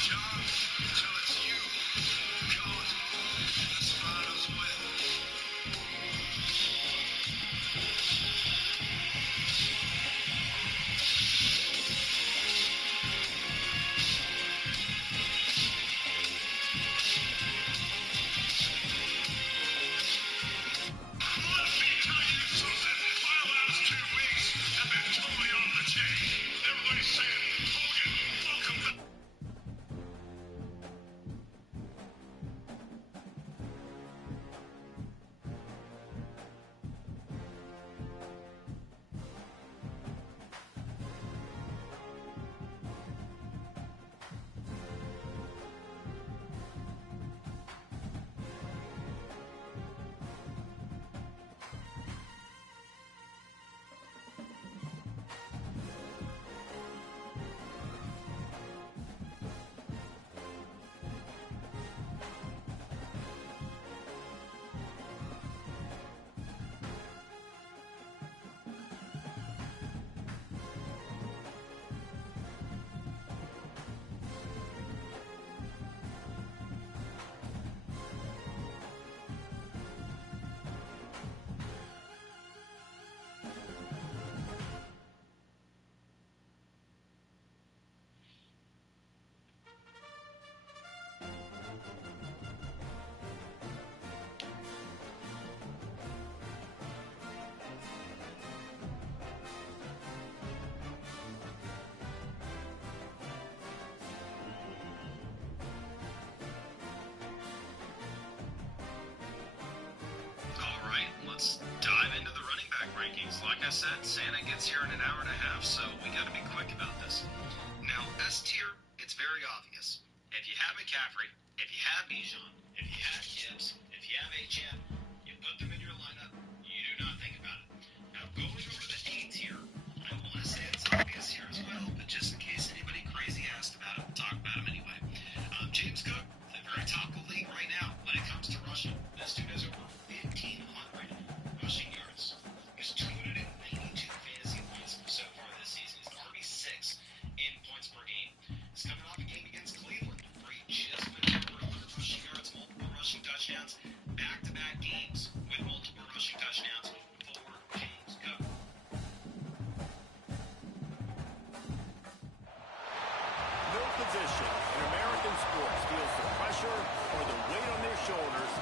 John, until it's you, God, and the spider's web. Let me tell you something. My last 2 weeks have been totally off the chain. Everybody's saying, Hogan, welcome back. Let's dive into the running back rankings. Like I said, Santa gets here in an hour and a half, so we got to be quick about this. Now, S tier, it's very obvious. If you have McCaffrey, if you have Bijan, if you have Gibbs, if you have HM, you put them in your lineup. You do not think about it. Now, going over the A tier, I want to say it's obvious here as well, but just in case anybody crazy asked about it, we'll talk about him anyway. James Cook, the very top of the league right now when it comes to rushing. This dude has over 1,500 rushing yards. He's 292 fantasy points so far this season. He's RB6 in points per game. He's coming off a game against Cleveland where he just went over 100 rushing yards, multiple rushing touchdowns, back-to-back games with multiple rushing touchdowns for James Cook. No position in American sports feels the pressure or the weight on their shoulders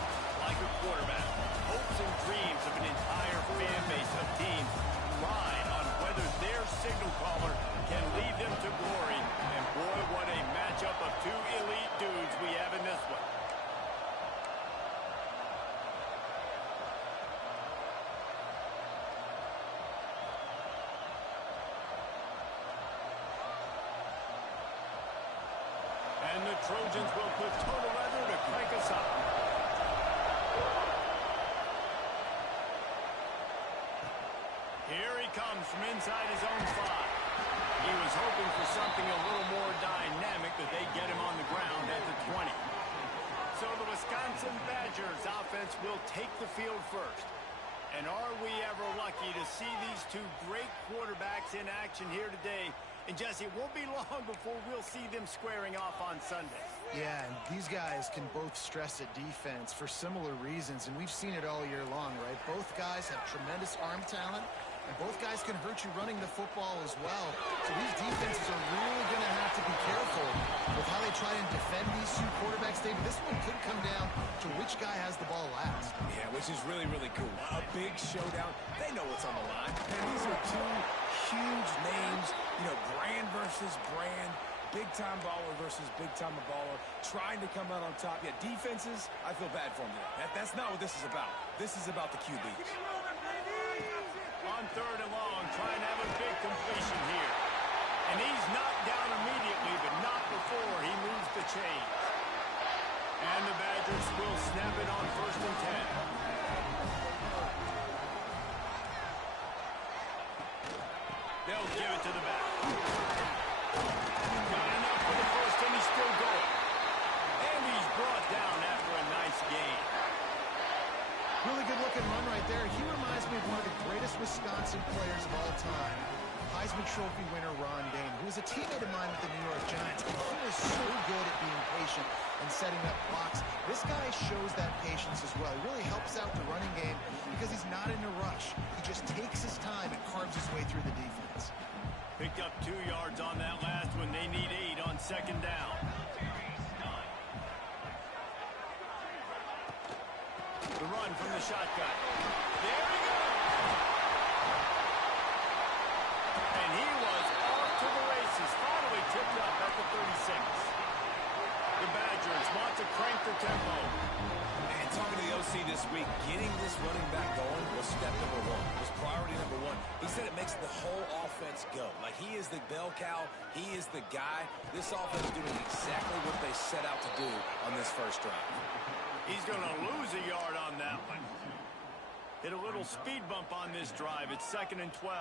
like a quarterback. Hopes and dreams of an entire fan base of teams ride on whether their signal caller can lead them to glory. And boy, what a matchup of two elite dudes we have in this one. And the Trojans will put total leather to crank us up. Here he comes from inside his own 5. He was hoping for something a little more dynamic, that they get him on the ground at the 20. So the Wisconsin Badgers offense will take the field first. And are we ever lucky to see these two great quarterbacks in action here today? And Jesse, it won't be long before we'll see them squaring off on Sunday. Yeah, and these guys can both stress at defense for similar reasons, and we've seen it all year long, right? Both guys have tremendous arm talent, and both guys can hurt you running the football as well. So these defenses are really going to have to be careful with how they try and defend these two quarterbacks. David, this one could come down to which guy has the ball last. Yeah, which is really, really cool. A big showdown. They know what's on the line. And these are two huge names, you know, brand versus brand, big-time baller versus big-time baller, trying to come out on top. Yeah, defenses, I feel bad for them today. That's not what this is about. This is about the QBs. On 3rd and long, trying to have a big completion here. And he's knocked down immediately, but not before he moves the chains. And the Badgers will snap it on 1st and 10. They'll give it to the back. Got enough for the first, and he's still going. And he's brought down after a nice game. Really good-looking run right there. He reminds me of one of the greatest Wisconsin players of all time, Heisman Trophy winner Ron Dayne, who was a teammate of mine with the New York Giants. He was so good at being patient and setting up blocks. This guy shows that patience as well. He really helps out the running game because he's not in a rush. He just takes his time and carves his way through the defense. Picked up 2 yards on that last one. They need 8 on second down. The run from the shotgun. There he goes. And he was off to the races. Finally tipped up at the 36. The Badgers want to crank the tempo. And talking to the OC this week, getting this running back going was step number 1. Was priority number 1. He said it makes the whole offense go. Like, he is the bell cow. He is the guy. This offense is doing exactly what they set out to do on this first drive. He's going to lose a yard on that one. Hit a little speed bump on this drive. It's 2nd and 12.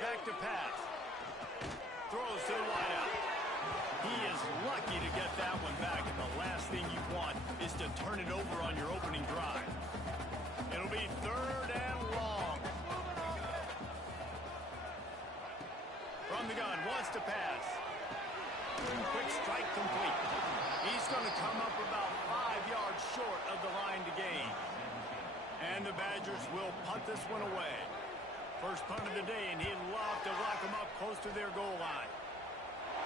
Back to pass. Throws to the wideout. He is lucky to get that one back, and the last thing you want is to turn it over on your opening drive. It'll be 3rd and long. From the gun, wants to pass. Quick strike complete. He's going to come up about 5 yards short of the line to gain. And the Badgers will punt this one away. First punt of the day, and he'd love to lock them up close to their goal line.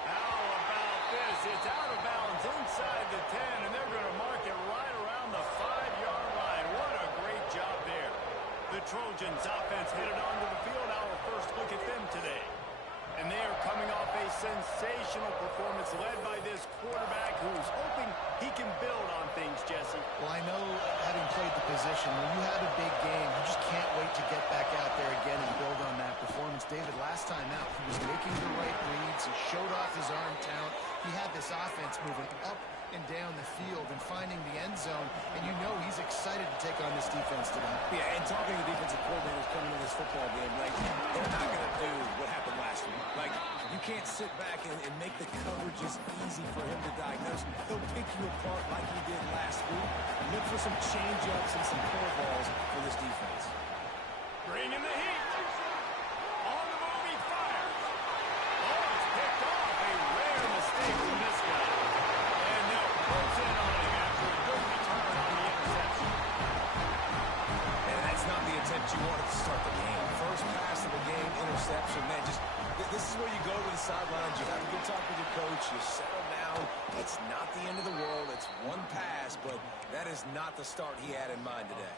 How about this? It's out of bounds inside the 10, and they're going to mark it right around the 5-yard line. What a great job there. The Trojans offense hit it onto the field. Our first look at them today. And they are coming off a sensational performance led by this quarterback who's hoping he can build on things, Jesse. Well, I know, having played the position, when you have a big game, you just can't wait to get back out there again and build on that performance. David, last time out, he was making the right reads. He showed off his arm talent. He had this offense moving up and down the field and finding the end zone, and you know he's excited to take on this defense today. Yeah, and talking to the defensive coordinators coming into this football game, like, they're not going to do what happened last week. Like, you can't sit back and make the coverages easy for him to diagnose. He'll pick you apart like he did last week. Look for some change-ups and some curveballs for this defense. Bringing the heat. On the move, he fires. Oh, it's picked off. A rare mistake from this guy. And they'll close in on him after a good return on the interception. And that's not the attempt you wanted to start the game. First pass of the game, interception. Man, just this is where you go to the sidelines. You have a good talk with your coach. You settle down. It's not the end of the world. It's one pass, but that is not the start he had in mind today.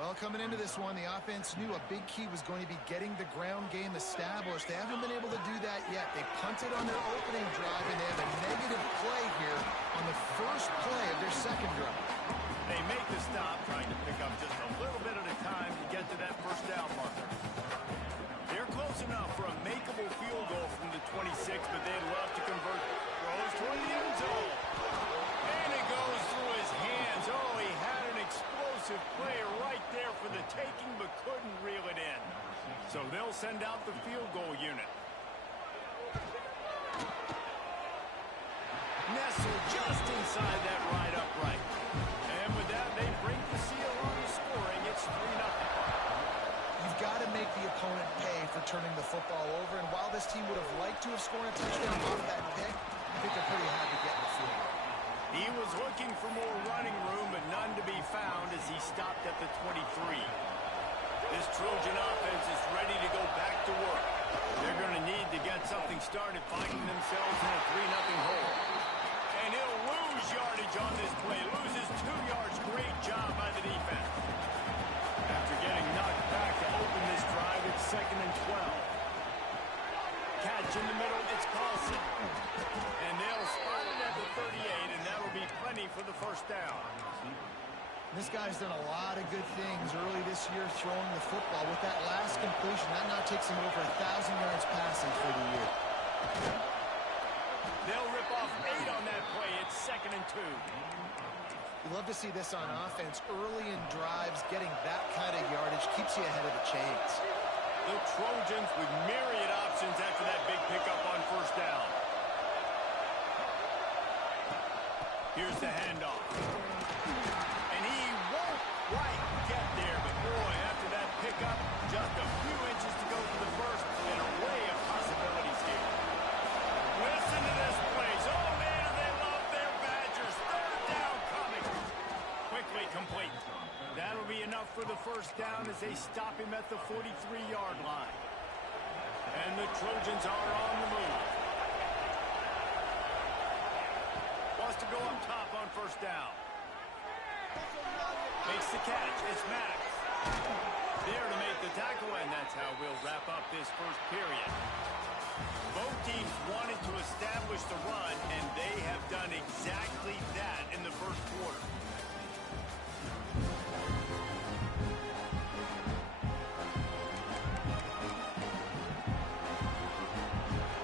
Well, coming into this one, the offense knew a big key was going to be getting the ground game established. They haven't been able to do that yet. They punted on their opening drive, and they have a negative play here on the first play of their second drive. They make the stop, trying to pick up just a little bit at a time to get to that first down marker. They're close enough for a makeable field goal from the 26, but they'd love to convert. Throws toward the end zone. And it goes through his hands. Oh, he had an explosive play right there for the taking, but couldn't reel it in. So they'll send out the field goal unit. Nestled just inside that right upright. And with that, they break the seal on the scoring. It's 3-0. You've got to make the opponent pay for turning the football over, and while this team would have liked to have scored a touchdown off that pick, I think they're pretty happy getting the field. He was looking for more running room, but none to be found as he stopped at the 23. This Trojan offense is ready to go back to work. They're going to need to get something started, finding themselves in a 3-0 hole. And he'll lose yardage on this play. Loses 2 yards. Great job by the defense. After getting knocked back to open this drive, it's 2nd and 12. Catch in the middle, it's Paulson. And they'll spot it at the 38, and that'll be plenty for the first down. This guy's done a lot of good things early this year throwing the football. With that last completion, that now takes him over 1,000 yards passing for the year. They'll rip off 8 on that play. It's 2nd and 2. You love to see this on offense. Early in drives, getting that kind of yardage keeps you ahead of the chains. The Trojans with myriad options after that big pickup on first down. Here's the handoff. And he won't quite get first down as they stop him at the 43-yard line. And the Trojans are on the move. Wants to go up top on first down. Makes the catch. It's Max. There to make the tackle, and that's how we'll wrap up this first period. Both teams wanted to establish the run, and they have done exactly that in the first quarter.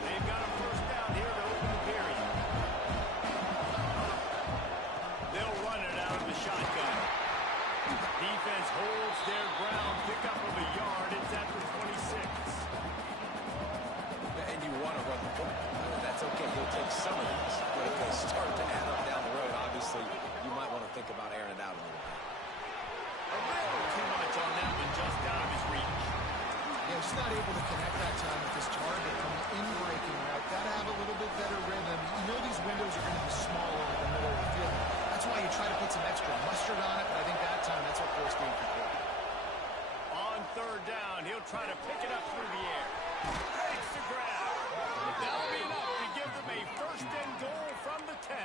They've got a first down here to open the period. They'll run it out of the shotgun. Defense holds their ground, pick up of a yard. It's at the 26. And you want to run the ball. That's okay. You'll take some of these. But if they start to add up down the road, obviously, you might want to think about airing it out a little bit. A little too much on that one, just out of his reach. Yeah, he's not able to connect that time with his target from the in-breaking route. Got to have a little bit better rhythm. You know these windows are going to be small over the middle of the field. That's why you try to put some extra mustard on it, but I think that time that's what forced the incomplete. On third down, he'll try to pick it up through the air. Takes the grab. That'll be enough to give them a first and goal from the 10.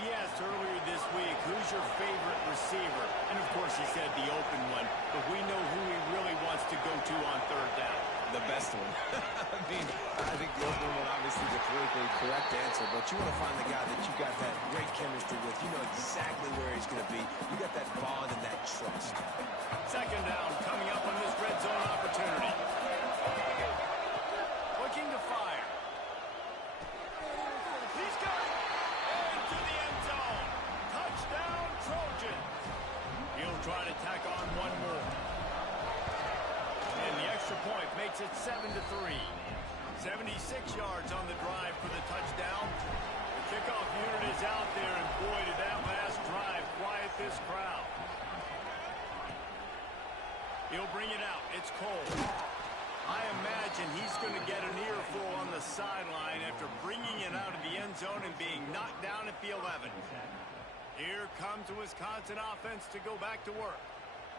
We asked earlier this week, who's your favorite receiver? And of course he said the open one, but we know who he really wants to go to on third down. The best one. I think the open one, obviously, the politically correct answer, but you want to find the guy that you got that great chemistry with. You know exactly where he's going to be. You got that bond and that trust. Second down coming up on this red zone opportunity. Looking to fire. He's got it. Into the end zone. Touchdown, Trojans. He'll try to tack on one more. And the extra point makes it 7-3. 76 yards on the drive for the touchdown. The kickoff unit is out there, and boy, did that last drive quiet this crowd. He'll bring it out. It's Cole. I imagine he's going to get an earful on the sideline after bringing it out of the end zone and being knocked down at the 11. Here comes the Wisconsin offense to go back to work.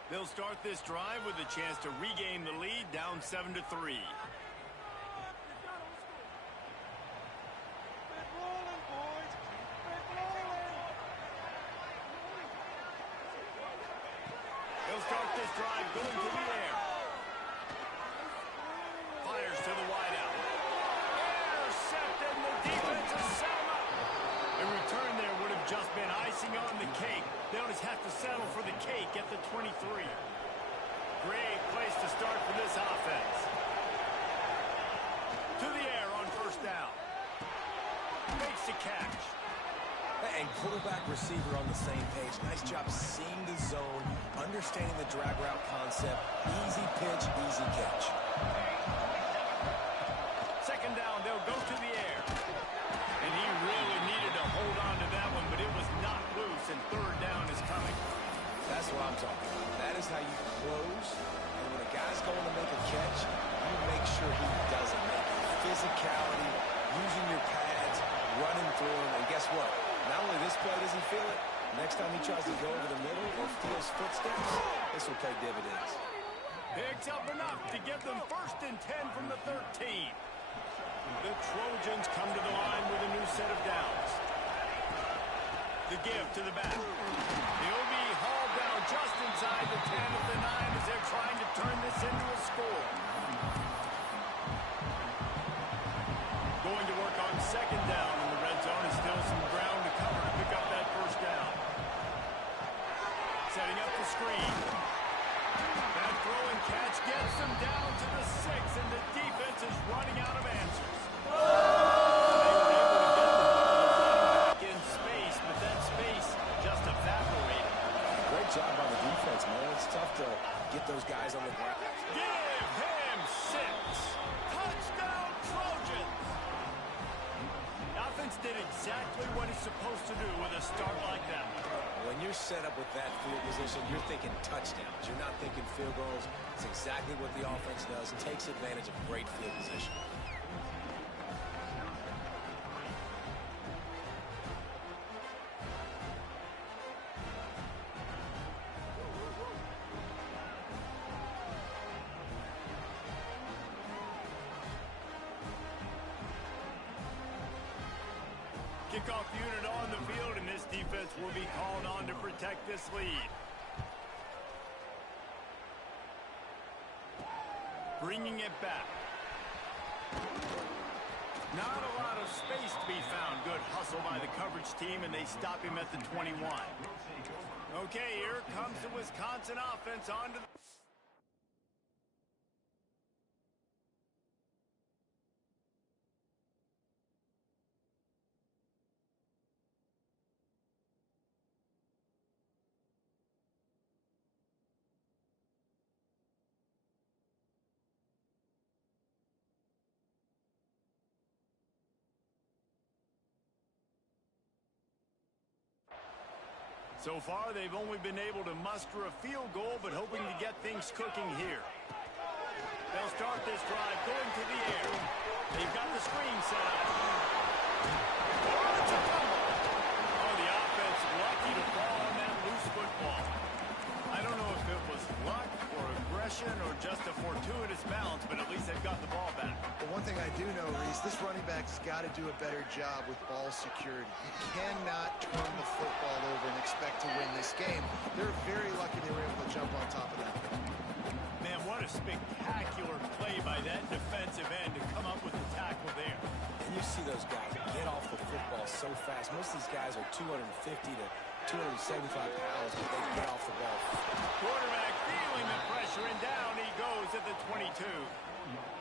They'll start this drive with a chance to regain the lead, down 7-3. They'll start this drive going to the air. Fires to the wideout. Intercepted, and the defense has set him up. A return there would have just been icing on the cake. They'll just have to settle for the cake at the 23. Great place to start for this offense. To the air on first down. Makes the catch. And quarterback receiver on the same page. Nice job seeing the zone, understanding the drag route concept. Easy pitch, easy catch. Second down, they'll go to the air. And he really needed to hold on to that one, but it was not loose, and third down is coming. That's what I'm talking about. That is how you close. And when a guy's going to make a catch, you make sure he doesn't make it. Physicality, using your pads, running through him, and guess what? Not only this play does he feel it, next time he tries to go over the middle or feels footsteps, this will pay dividends. Picks up enough to give them first and 10 from the 13. The Trojans come to the line with a new set of downs. The give to the back. He'll be hauled down just inside the 10 of the 9 as they're trying to turn this into a score. Going to work on second down in the red zone, and still some ground to cover to pick up that first down. Setting up the screen. That throw and catch gets them down to the 6, and the defense is running out of answers. They were able to get the ball back in space, but that space just evaporated. Great job by the defense, man. It's tough to get those guys on the ground. Give him 6. Touchdown, Trojans. The offense did exactly what it's supposed to do with a start like that. When you're set up with that field position, you're thinking touchdowns. You're not thinking field goals. It's exactly what the offense does. Takes advantage of great field position. Kickoff unit on the field, and this defense will be called on to protect this lead. Bringing it back. Not a lot of space to be found. Good hustle by the coverage team, and they stop him at the 21. Okay, here comes the Wisconsin offense onto the... So far, they've only been able to muster a field goal, but hoping to get things cooking here. They'll start this drive going to the air. They've got the screen set up. Oh, it's a fumble. Oh, the offense lucky to fall on that loose football. I don't know if it was luck or aggression or just a fortuitous bounce, but at least they've got the ball back. But one thing I do know, Reese, this running back's got to do a better job with ball security. You cannot turn the football over and expect to win this game. They're very lucky they were able to jump on top of that. Man, what a spectacular play by that defensive end to come up with the tackle there. And you see those guys get off the football so fast. Most of these guys are 250 to 275 pounds, but they get off the ball. Quarterback feeling the pressure, and down he goes at the 22.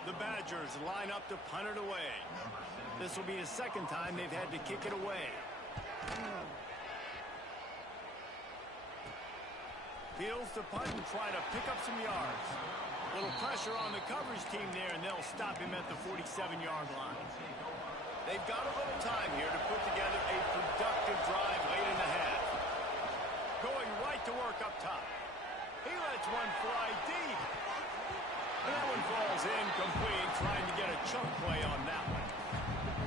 The Badgers line up to punt it away. This will be the second time they've had to kick it away. Fields to punt and try to pick up some yards. Little pressure on the coverage team there, and they'll stop him at the 47-yard line. They've got a little time here to put together a productive drive late in the half. Going right to work up top. He lets one fly deep. And that one falls incomplete, trying to get a chunk play on that one.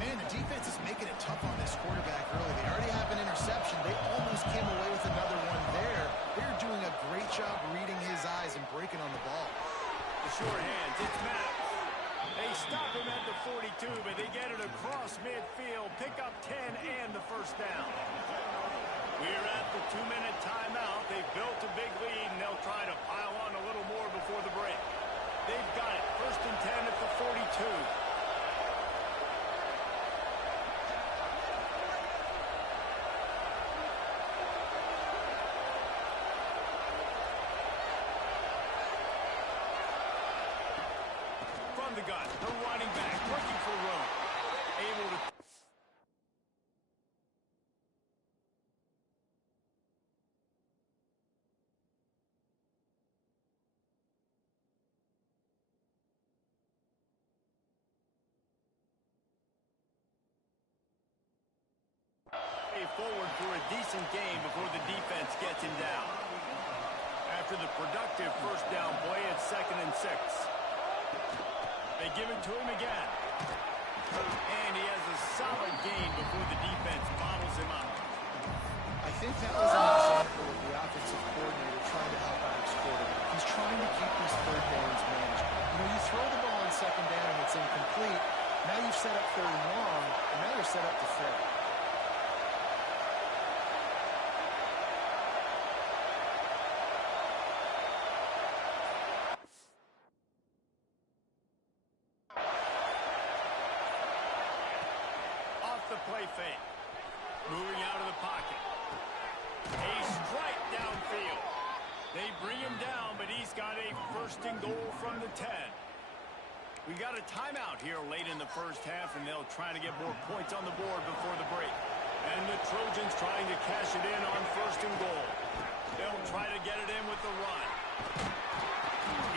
Man, the defense is making it tough on this quarterback early. They already have an interception. They almost came away with another one there. They're doing a great job reading his eyes and breaking on the ball. The short hands, it's Matt. They stop him at the 42, but they get it across midfield, pick up 10 and the first down. We're at the 2-minute timeout. They've built a big lead, and they'll try to pile on a little more before the break. They've got it. 1st and 10 at the 42. From the gun, the running back looking for room. Able to... forward for a decent game before the defense gets him down. After the productive first down play, it's 2nd and 6. They give it to him again. And he has a solid gain before the defense bottles him up. I think that was an example of the offensive coordinator trying to help out his quarterback. He's trying to keep these third downs managed. You know, you throw the ball on 2nd down and it's incomplete. Now you've set up 3rd and long, and now you're set up to fail. Play fake. Moving out of the pocket. A strike downfield. They bring him down, but he's got a 1st and goal from the 10. We got a timeout here late in the first half, and they'll try to get more points on the board before the break. And the Trojans trying to cash it in on 1st and goal. They'll try to get it in with the run.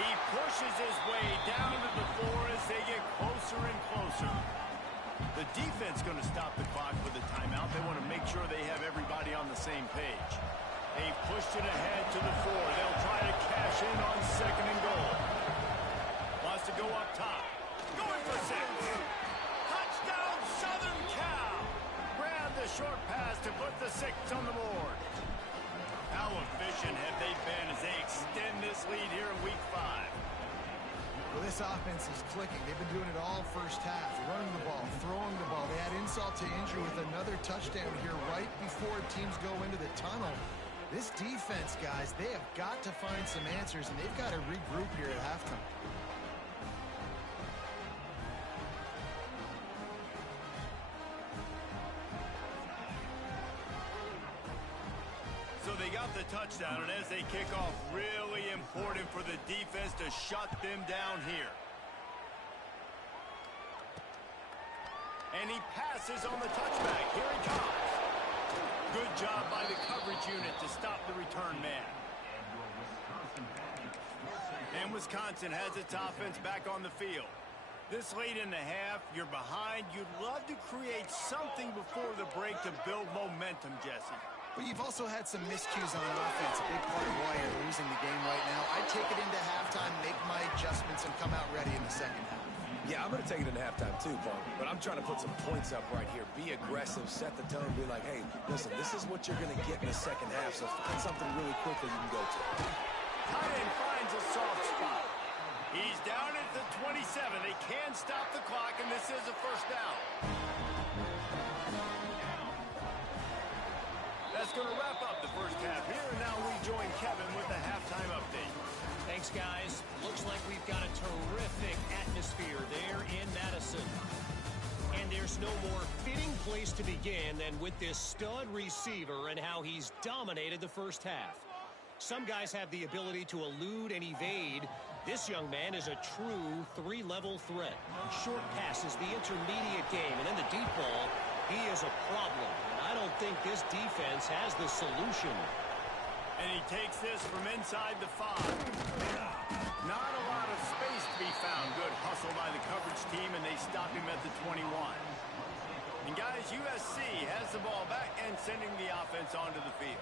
He pushes his way down to the 4 as they get closer and closer. The defense going to stop the clock with a timeout. They want to make sure they have everybody on the same page. They pushed it ahead to the 4. They'll try to cash in on 2nd and goal. Wants to go up top. Going for 6. Touchdown, Southern Cal. Grab the short pass to put the 6 on the board. How efficient have they been as they extend this lead here in Week 5? Well, this this offense is clicking. They've been doing it all first half, running the ball, throwing the ball. They had insult to injury with another touchdown here right before teams go into the tunnel. This defense, guys, they have got to find some answers, and they've got to regroup here at halftime. So they got the touchdown, and as they kick off, really important for the defense to shut them down here. And he passes on the touchback. Here he comes. Good job by the coverage unit to stop the return man. And Wisconsin has its offense back on the field. This late in the half, you're behind. You'd love to create something before the break to build momentum, Jesse. But you've also had some miscues on offense, a big part of why you're losing the game right now. I'd take it into halftime, make my adjustments, and come out ready in the second half. Yeah, I'm going to take it into halftime too, Paul. But I'm trying to put some points up right here. Be aggressive, set the tone, be like, hey, listen, this is what you're going to get in the second half, so find something really quickly you can go to. Tight end finds a soft spot. He's down at the 27. They can stop the clock, and this is a first down. That's going to wrap up the first half here, and now we join Kevin with the halftime update. Thanks, guys. Looks like we've got a terrific atmosphere there in Madison. And there's no more fitting place to begin than with this stud receiver and how he's dominated the first half. Some guys have the ability to elude and evade. This young man is a true three-level threat. Short passes, the intermediate game, and then the deep ball. He is a problem, and I don't think this defense has the solution. And he takes this from inside the 5. Not a lot of space to be found. Good hustle by the coverage team, and they stop him at the 21. And guys, USC has the ball back and sending the offense onto the field.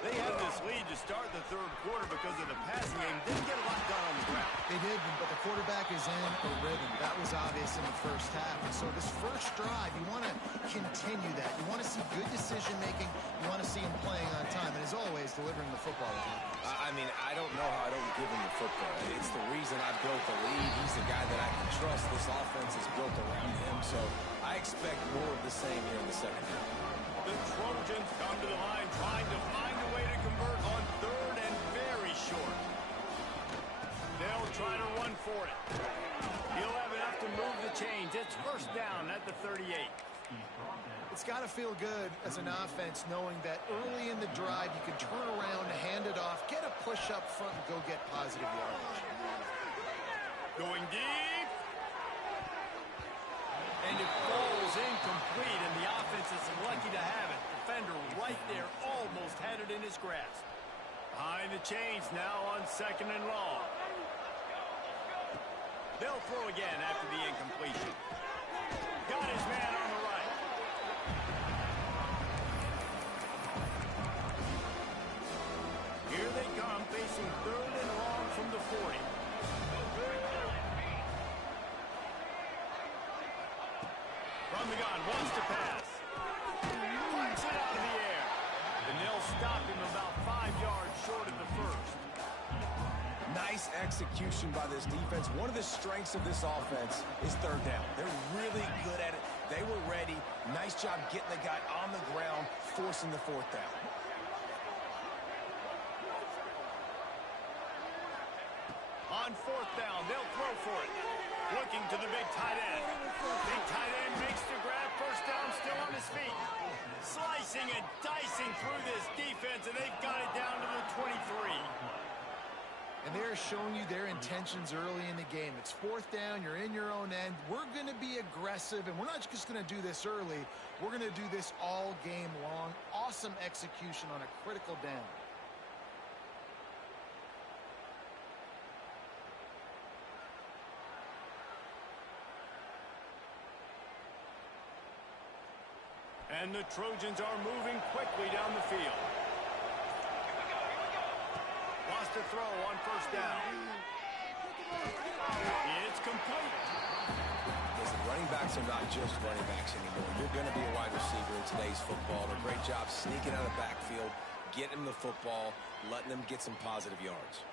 They had this lead to start the third quarter because of the passing game. Didn't get a lot done on the ground. They did, but the quarterback is in a rhythm. That was obvious in the first half. And so this first drive, you want to continue that. You want to see good decision-making. You want to see him playing on time. And as always, delivering the football. I mean, I don't know how I don't give him the football. It's the reason I built the lead. He's the guy that I can trust. This offense is built around him. So I expect more of the same here in the second half. The Trojans come to the line trying to find a way to convert on third and very short. They'll try to run for it. He'll have enough to move the chains. It's first down at the 38. It's got to feel good as an offense knowing that early in the drive you can turn around, hand it off, get a push up front, and go get positive yardage. Going deep. And it falls incomplete, and the offense is lucky to have it. Defender right there almost had it in his grasp. Behind the chains now on second and long. They'll throw again after the incompletion. Got his man on the right. Here they come, facing third and long from the 40. From the gun, wants to pass. Flies it out of the air. And they'll stop him about 5 yards short of the first. Nice execution by this defense. One of the strengths of this offense is third down. They're really good at it. They were ready. Nice job getting the guy on the ground, forcing the fourth down. On fourth down, they'll throw for it. Looking to the big tight end. Big tight end makes the grab. First down, still on his feet. Slicing and dicing through this defense, and they've got it down to the 23. And they're showing you their intentions early in the game. It's fourth down. You're in your own end. We're going to be aggressive, and we're not just going to do this early. We're going to do this all game long. Awesome execution on a critical down. And the Trojans are moving quickly down the field. Lost a throw on first down. It's complete. Listen, running backs are not just running backs anymore. You're going to be a wide receiver in today's football. A great job sneaking out of the backfield, getting them the football, letting them get some positive yards.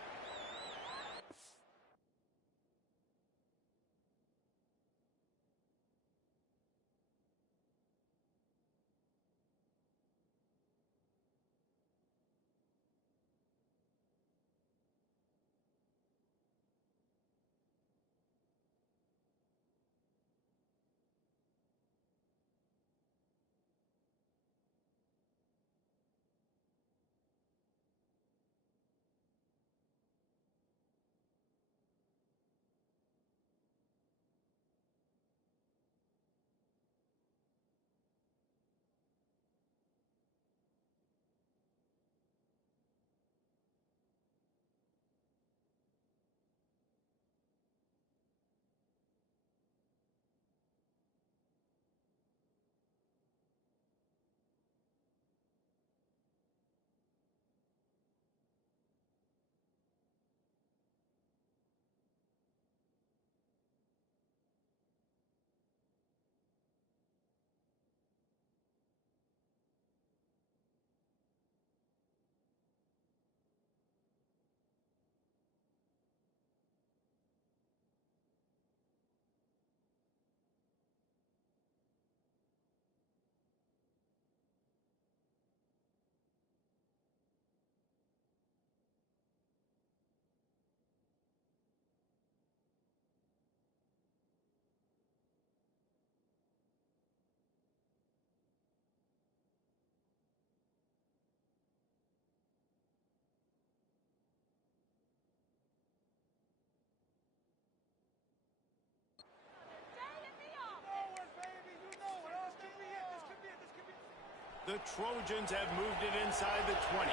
Trojans have moved it inside the 20.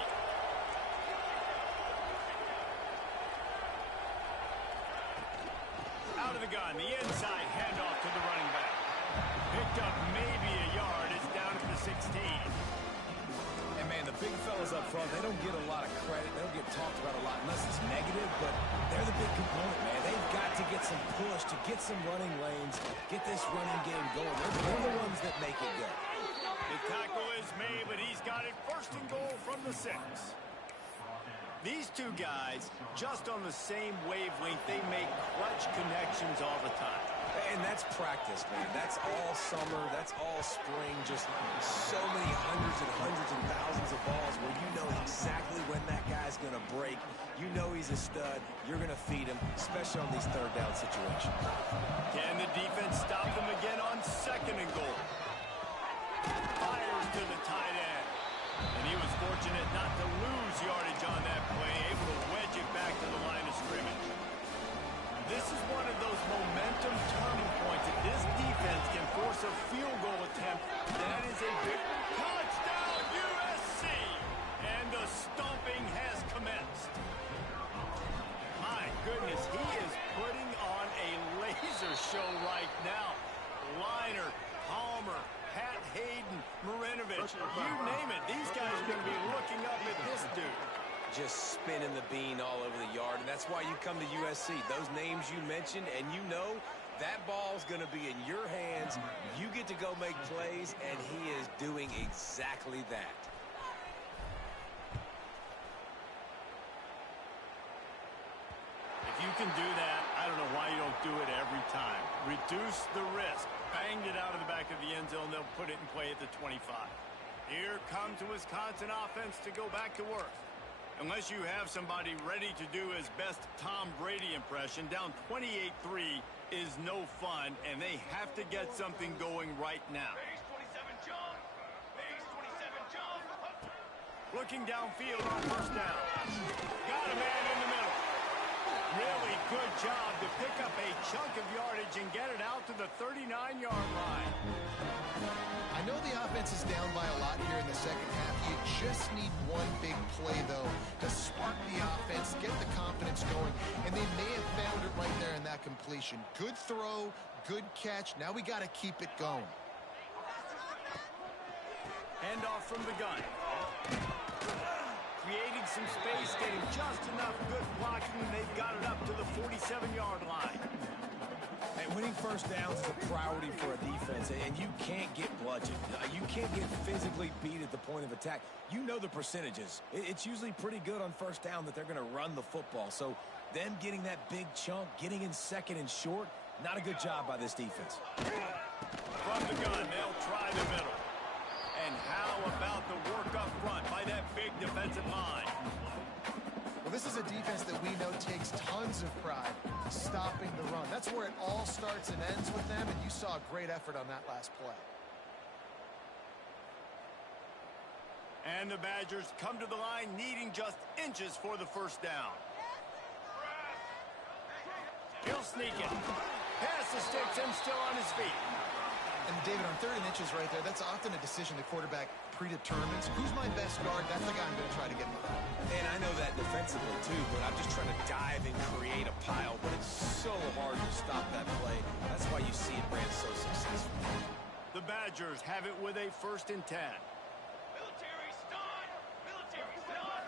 Out of the gun, the inside handoff to the running back. Picked up maybe a yard. It's down at the 16. And, man, the big fellas up front, they don't get a lot of credit. They don't get talked about a lot unless it's negative, but they're the big component, man. They've got to get some push, to get some running lanes, get this running game going. They're the ones that make it go. The tackle is made, but he's got it first and goal from the 6. These two guys, just on the same wavelength, they make clutch connections all the time. And that's practice, man. That's all summer. That's all spring. Just so many hundreds and thousands of balls where you know exactly when that guy's going to break. You know he's a stud. You're going to feed him, especially on these third down situations. Can the defense stop them again on second and goal? Fires to the tight end. And he was fortunate not to lose yardage on that play, able to wedge it back to the line of scrimmage. This is one of those momentum turning points. If this defense can force a field goal attempt, that is a big touchdown, USC! And the stomping has commenced. My goodness, he is putting on a laser show right now. Liner, Palmer, Pat Hayden, Marinovich, you name it. These guys are going to be looking up at this dude. Just spinning the bean all over the yard, and that's why you come to USC. Those names you mentioned, and you know that ball's going to be in your hands. You get to go make plays, and he is doing exactly that. If you can do that, I don't know why you don't do it every time. Reduce the risk. Banged it out of the back of the end zone. They'll put it in play at the 25. Here comes the Wisconsin offense to go back to work. Unless you have somebody ready to do his best Tom Brady impression, down 28-3 is no fun, and they have to get something going right now. Looking downfield on first down. Got a man in the middle. Really good job to pick up a chunk of yardage and get it out to the 39-yard line. I know the offense is down by a lot here in the second half. You just need one big play, though, to spark the offense, get the confidence going, and they may have found it right there in that completion. Good throw, good catch. Now we got to keep it going. Handoff from the gun. Creating some space, getting just enough good blocking, and they've got it up to the 47-yard line. And winning first downs is a priority for a defense, and you can't get bludgeoned. You can't get physically beat at the point of attack. You know the percentages. It's usually pretty good on first down that they're going to run the football. So them getting that big chunk, getting in second and short, not a good job by this defense. From the gun, they'll try the middle. And how about the work up front by that big defensive line? Well, this is a defense that we know takes tons of pride stopping the run. That's where it all starts and ends with them, and you saw a great effort on that last play. And the Badgers come to the line needing just inches for the first down. He'll sneak it. Pass the sticks and still on his feet. And David, on 3rd and inches right there, that's often a decision the quarterback predetermines. Who's my best guard? That's the guy I'm going to try to get behind. And I know that defensively, too, but I'm just trying to dive and create a pile, but it's so hard to stop that play. That's why you see it ran so successful. The Badgers have it with a 1st and 10. Military stun! Military stun!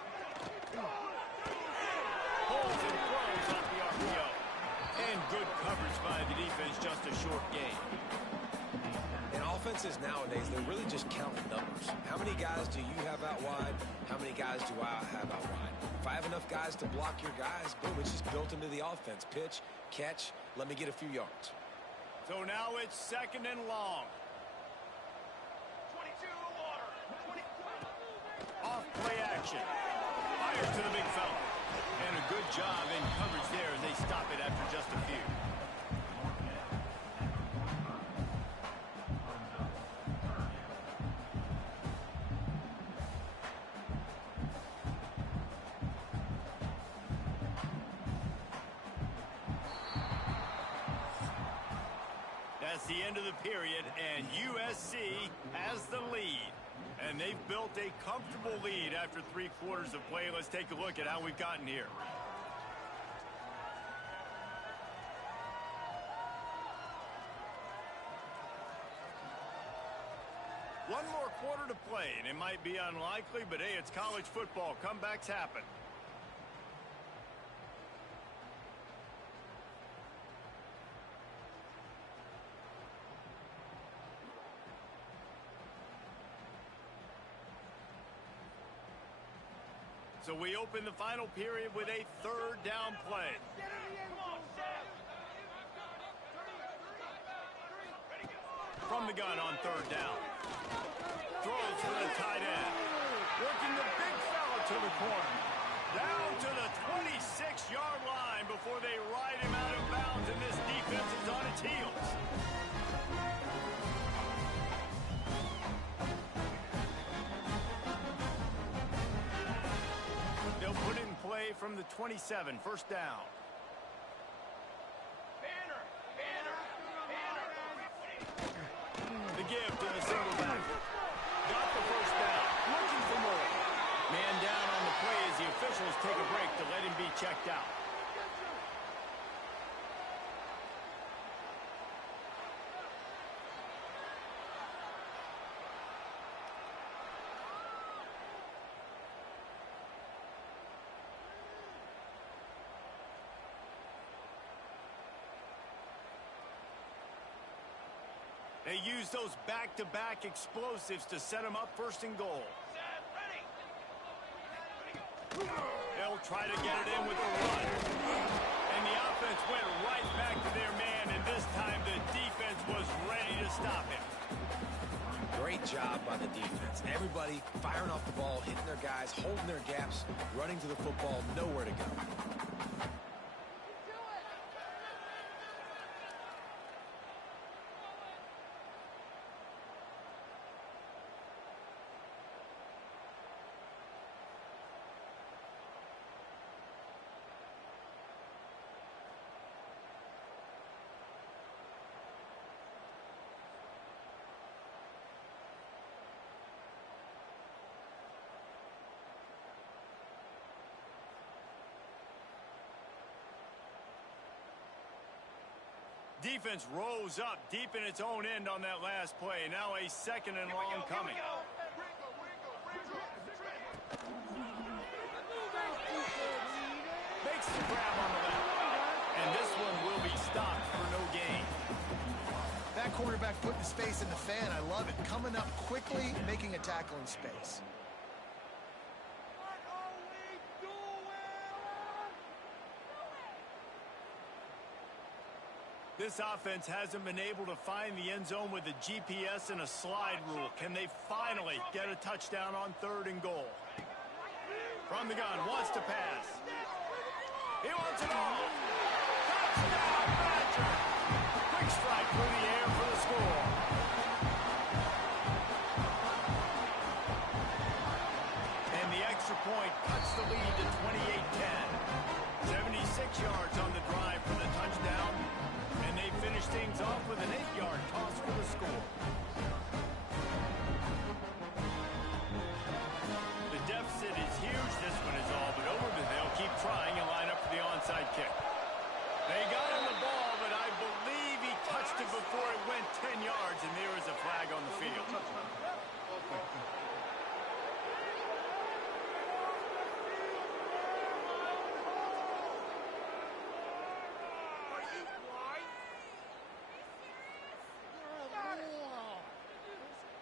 Holds and throws off the RPO. And good coverage by the defense, just a short gain. And offenses nowadays, they're really just counting numbers. How many guys do you have out wide? How many guys do I have out wide? If I have enough guys to block your guys, boom, it's just built into the offense. Pitch, catch, let me get a few yards. So now it's 2nd and long. 22 water! 20. Off play action. Fires to the big fella. And a good job in coverage there as they stop it after just a few. That's the end of the period, and USC has the lead. And they've built a comfortable lead after 3 quarters of play. Let's take a look at how we've gotten here. One more quarter to play, and it might be unlikely, but hey, it's college football. Comebacks happen. So we open the final period with a 3rd down play. From the gun on 3rd down. Throws for the tight end. Working the big fella to the corner. Down to the 26-yard line before they ride him out of bounds, and this defense is on its heels. They'll put it in play from the 27, 1st down. The give to the single back. Got the 1st down. Looking for more. Man down on the play as the officials take a break to let him be checked out. They use those back-to-back explosives to set them up 1st and goal. They'll try to get it in with the run. And the offense went right back to their man, and this time the defense was ready to stop him. Great job by the defense. Everybody firing off the ball, hitting their guys, holding their gaps, running to the football, nowhere to go. Defense rose up deep in its own end on that last play. Now a 2nd and long coming. Makes the grab on the left. And this one will be stopped for no gain. That quarterback putting his face in the fan, I love it. Coming up quickly, making a tackle in space. This offense hasn't been able to find the end zone with a GPS and a slide rule. Can they finally get a touchdown on 3rd and goal? From the gun, wants to pass. He wants it all. Touchdown, Badger! Quick strike through the air for the score. And the extra point cuts the lead to 28-10. 76 yards on the drive for the touchdown. And they finish things off with an 8-yard toss for the score. The deficit is huge. This one is all but over, but they'll keep trying and line up for the onside kick. They got him the ball, but I believe he touched it before it went 10 yards, and there is a flag on the field.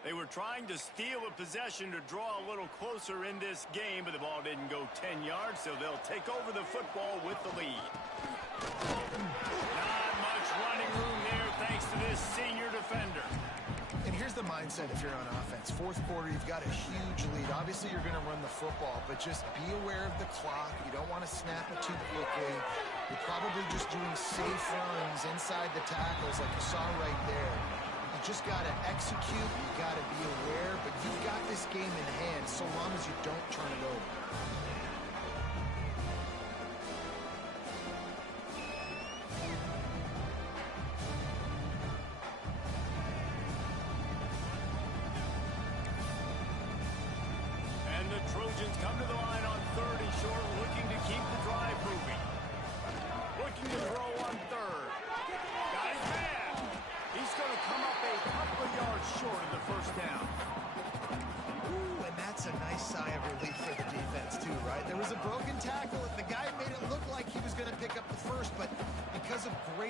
They were trying to steal a possession to draw a little closer in this game, but the ball didn't go 10 yards, so they'll take over the football with the lead. Not much running room there thanks to this senior defender. And here's the mindset if you're on offense. 4th quarter, you've got a huge lead. Obviously, you're going to run the football, but just be aware of the clock. You don't want to snap it too quickly. You're probably just doing safe runs inside the tackles like you saw right there. You just got to execute. You got to be aware, but you've got this game in hand so long as you don't turn it over.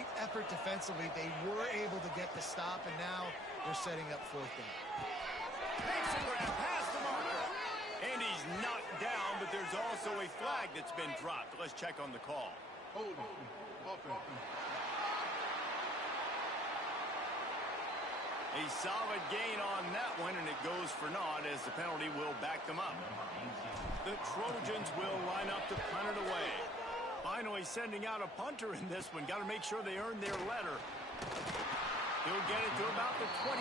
great effort defensively. They were able to get the stop, and now they're setting up fourth down. Makes a grab past the marker. And he's knocked down, but there's also a flag that's been dropped. Let's check on the call. Hold on. Offense. A solid gain on that one, and it goes for naught as the penalty will back them up. The Trojans will line up to punt it away. Finally sending out a punter in this one. Got to make sure they earn their letter. He'll get it to about the 25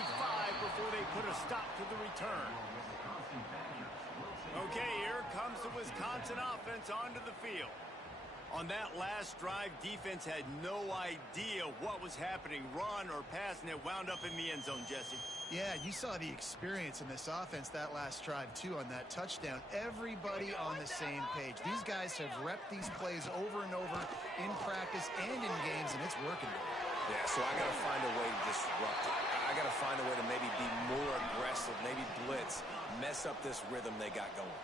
before they put a stop to the return. Okay, here comes the Wisconsin offense onto the field. On that last drive, defense had no idea what was happening, run or pass, and it wound up in the end zone, Jesse. Yeah, you saw the experience in this offense that last drive, too, on that touchdown. Everybody on the same page. These guys have repped these plays over and over in practice and in games, and it's working. Yeah, so I got to find a way to disrupt it. I got to find a way to maybe be more aggressive, maybe blitz, mess up this rhythm they got going.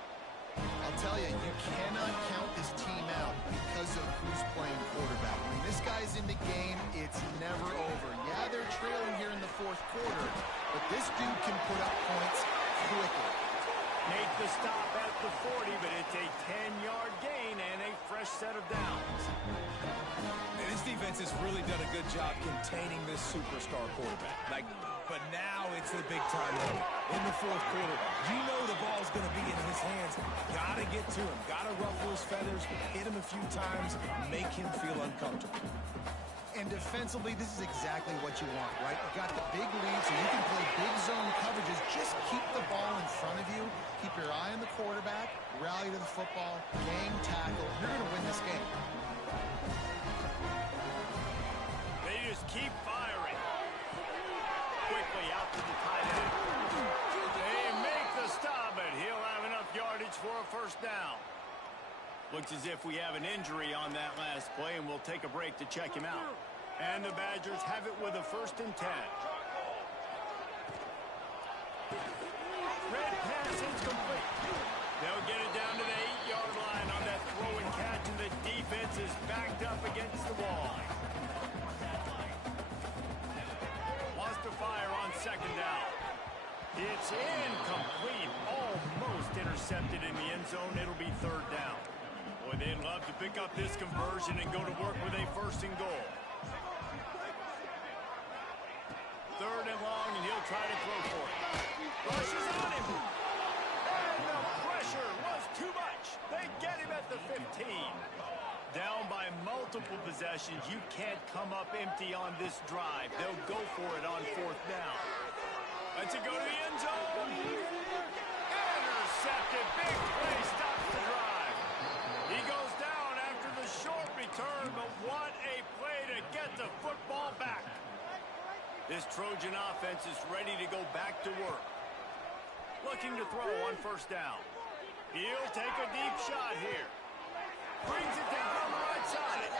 I'll tell you, you cannot count this team out because of who's playing quarterback. When this guy's in the game, it's never over. Yeah, they're trailing here in the fourth quarter, but this dude can put up points quickly. Make the stop at the 40, but it's a 10-yard gain and a fresh set of downs. And this defense has really done a good job containing this superstar quarterback. But now it's the big-time moment. In the fourth quarter, you know the ball's going to be in his hands. Got to get to him. Got to ruffle his feathers, hit him a few times, make him feel uncomfortable. And defensively, this is exactly what you want, right? You got the big lead, so you can play big zone coverages. Just keep the ball in front of you. Keep your eye on the quarterback. Rally to the football. Gang tackle. You're going to win this game. They just keep firing. Quickly out to the tight end. They make the stop, but he'll have enough yardage for a first down. Looks as if we have an injury on that last play, and we'll take a break to check him out. And the Badgers have it with a 1st and 10. Red pass is complete. They'll get it down to the 8-yard line on that throw and catch, and the defense is backed up against the wall. Wants to fire on 2nd down. It's incomplete, almost intercepted in the end zone. It'll be 3rd down. Boy, they'd love to pick up this conversion and go to work with a 1st and goal. 3rd and long, and he'll try to throw for it. Rushes on him. And the pressure was too much. They get him at the 15. Down by multiple possessions. You can't come up empty on this drive. They'll go for it on 4th down. Let's it go to the end zone. Intercepted. Big play stops the drive. He goes down after the short return, but what a play to get the football back. This Trojan offense is ready to go back to work. Looking to throw on 1st down. He'll take a deep shot here. Brings it down on the right side.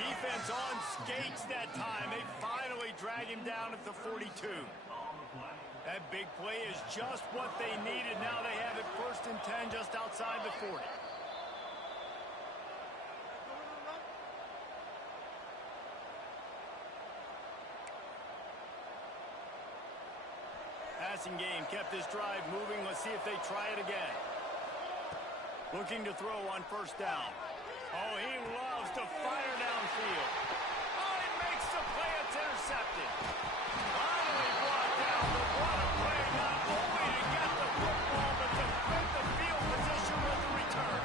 Defense on skates that time. They finally drag him down at the 42. That big play is just what they needed. Now they have it 1st and 10 just outside the 40. Passing game kept this drive moving. Let's see if they try it again. Looking to throw on 1st down. Oh, he loves to fire downfield. Oh, he makes the play. It's intercepted. Finally brought down, but what a play. Not only to get the football, but to fit the field position with the return.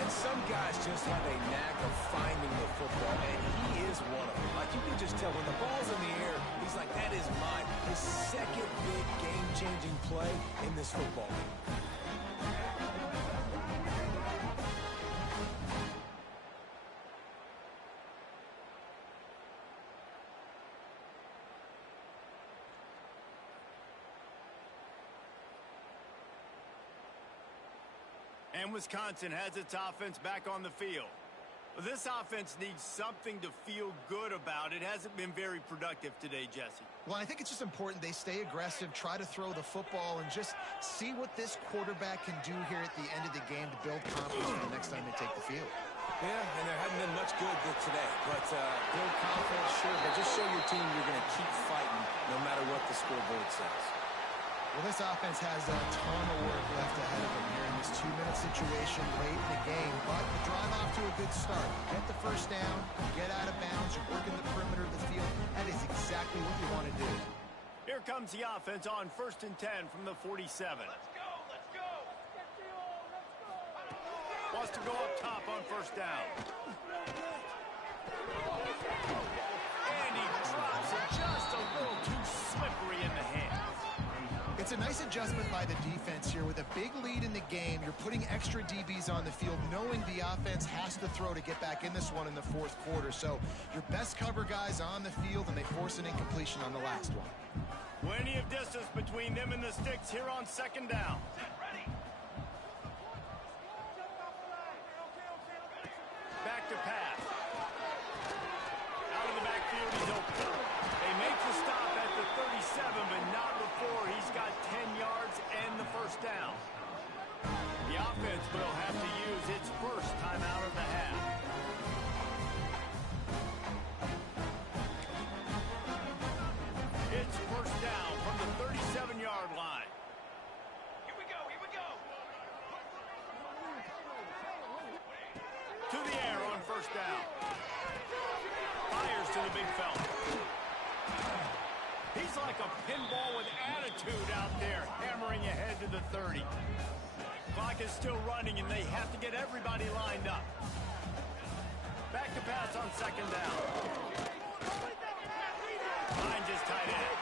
And some guys just have a knack of finding the football, and he is one of them. Like, you can just tell when the ball's in the air, he's like, that is mine. His 2nd big game-changing play in this football game. And Wisconsin has its offense back on the field. This offense needs something to feel good about. It hasn't been very productive today, Jesse. Well, I think it's just important they stay aggressive, try to throw the football, and just see what this quarterback can do here at the end of the game to build confidence for the next time they take the field. Yeah, and there hasn't been much good today, but show your team you're going to keep fighting no matter what the scoreboard says. Well, this offense has a ton of work left ahead of them here in this 2-minute situation late in the game. But the drive off to a good start. Get the first down, get out of bounds, you're working the perimeter of the field. That is exactly what you want to do. Here comes the offense on 1st and 10 from the 47. Let's go! Let's go! Wants to go up top on 1st down. And he drops it just a little too slippery in the hands. It's a nice adjustment by the defense here. With a big lead in the game, you're putting extra DBs on the field, knowing the offense has to throw to get back in this one in the 4th quarter. So your best cover guys on the field, and they force an incompletion on the last one. Plenty of distance between them and the sticks here on 2nd down. Back to pass. Out of the backfield, he's open. They make the stop at the 37, but not before he's got 10 yards and the 1st down. The offense will have to use its first timeout of the half. It's 1st down from the 37-yard line. Here we go! Here we go! To the air on 1st down. Fires to the big fella. He's like a pinball with attitude out there, hammering ahead to the 30. Clock is still running, and they have to get everybody lined up. Back to pass on 2nd down. Finds his tight end.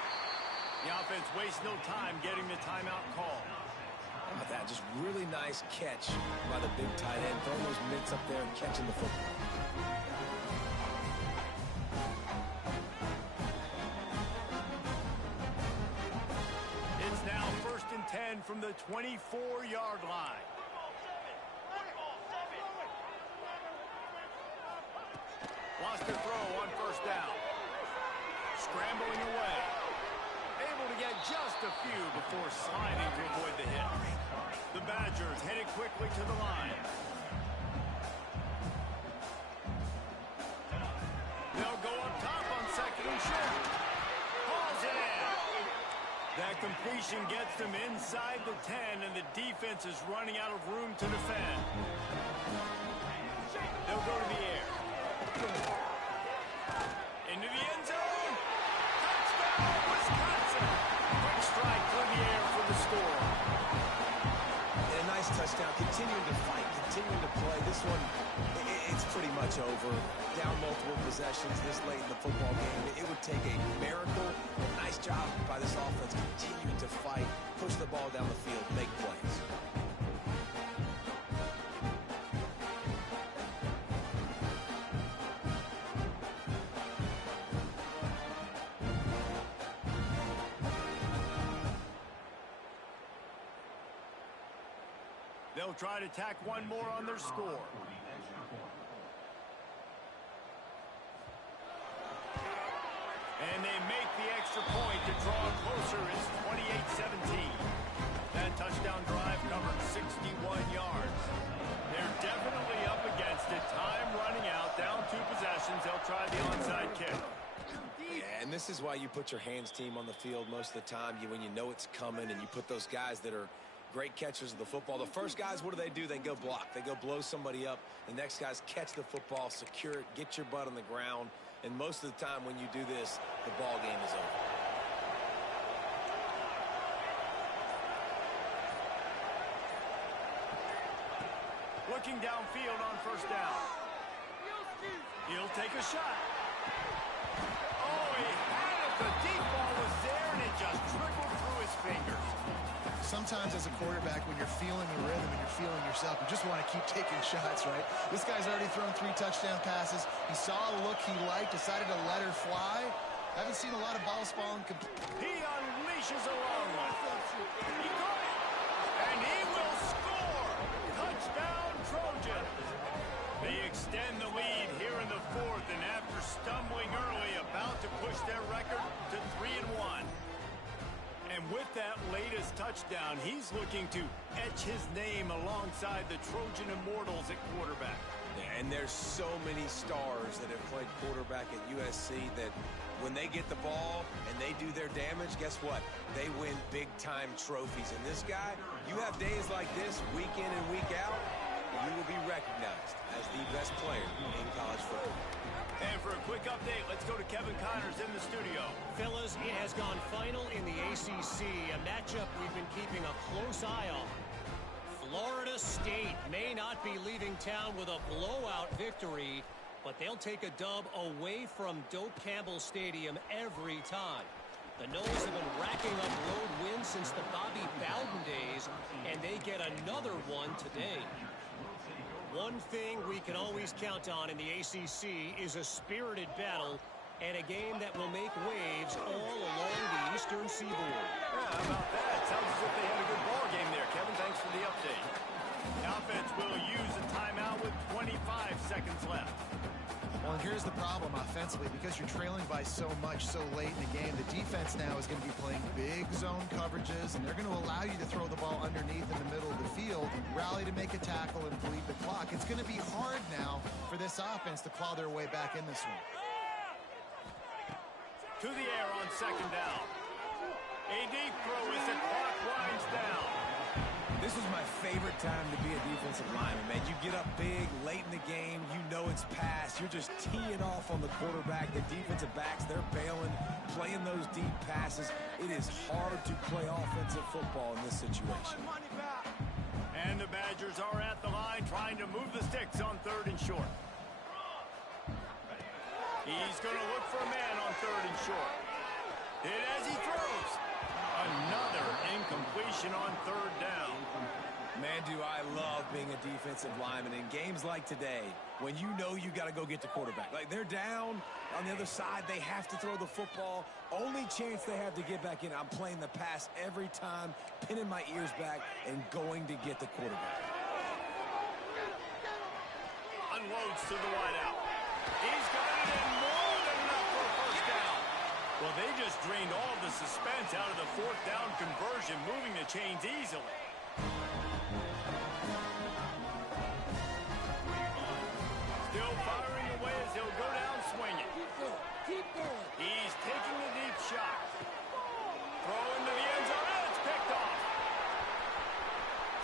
The offense wastes no time getting the timeout call. How about that? Just really nice catch by the big tight end. Throwing those mitts up there and catching the football. It's now 1st and 10 from the 24-yard line. Lost to throw on 1st down. Scrambling away. Able to get just a few before sliding to avoid the hit. The Badgers headed quickly to the line. They'll go up top on 2nd and short. Hauls it in. That completion gets them inside the 10, and the defense is running out of room to defend. They'll go to the air. Into the end zone. Touchdown, Wisconsin. Quick strike through the air for the score. And a nice touchdown. Continuing to fight, continuing to play. This one, it's pretty much over. Down multiple possessions this late in the football game. It would take a miracle. Nice job by this offense continuing to fight, push the ball down the field, make plays. They'll try to tack one more on their score. And they make the extra point to draw closer. It's 28-17. That touchdown drive covered 61 yards. They're definitely up against it. Time running out. Down 2 possessions. They'll try the onside kick. Yeah, and this is why you put your hands team on the field most of the time. When you know it's coming, and you put those guys that are great catchers of the football. The first guys, what do? They go block. They go blow somebody up. The next guys catch the football, secure it, get your butt on the ground. And most of the time when you do this, the ball game is over. Looking downfield on 1st down. He'll take a shot. Oh, he had it. The deep ball was there, and it just trickled through his fingers. Sometimes as a quarterback, when you're feeling the rhythm and you're feeling yourself, you just want to keep taking shots, right? This guy's already thrown 3 touchdown passes. He saw a look he liked, decided to let her fly. I haven't seen a lot of balls falling complete. He unleashes a long one. He got it. And he will score. Touchdown, Trojans. They extend the lead here in the 4th, and after stumbling early, about to push their record to 3-1. And with that latest touchdown, he's looking to etch his name alongside the Trojan Immortals at quarterback. Yeah, and And there's so many stars that have played quarterback at USC that when they get the ball and they do their damage, guess what? They win big-time trophies. And this guy, you have days like this, week in and week out, you will be recognized as the best player in college football. And for a quick update, let's go to Kevin Connors in the studio. Fellas, it has gone final in the ACC, a matchup we've been keeping a close eye on. Florida State may not be leaving town with a blowout victory, but they'll take a dub away from Doak Campbell Stadium every time. The Noles have been racking up road wins since the Bobby Bowden days, and they get another one today. One thing we can always count on in the ACC is a spirited battle and a game that will make waves all along the Eastern Seaboard. Yeah, how about that? Sounds as if they had a good ball game there, Kevin. Thanks for the update. The offense will use a timeout with 25 seconds left. Well, and here's the problem offensively. Because you're trailing by so much so late in the game, the defense now is going to be playing big zone coverages, and they're going to allow you to throw the ball underneath in the middle of the field, rally to make a tackle, and bleed the clock. It's going to be hard now for this offense to claw their way back in this one. To the air on second down. A deep throw as the clock winds down. This is my favorite time to be a defensive lineman, man. You get up big, late in the game, you know it's past. You're just teeing off on the quarterback. The defensive backs, they're bailing, playing those deep passes. It is hard to play offensive football in this situation. And the Badgers are at the line trying to move the sticks on third and short. He's going to look for a man on third and short. Hit as he throws. Another incompletion on third down. Man, do I love being a defensive lineman in games like today when you know you got to go get the quarterback. Like they're down on the other side. They have to throw the football. Only chance they have to get back in. I'm playing the pass every time, pinning my ears back and going to get the quarterback. Unloads to the wideout. He's got it in more than enough for a first down. Well, they just drained all the suspense out of the fourth down conversion, moving the chains easily. Still firing away as he'll go down swinging. Keep going. He's taking the deep shot. Throw into the end zone. Oh, it's picked off.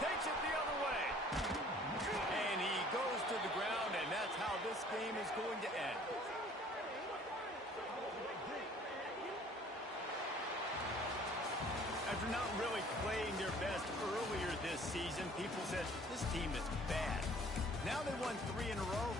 Takes it the other way. And he goes to the ground, and that's how this game is going to end. After not really playing their best earlier this season, people said this team is bad. Now they won 3 in a row.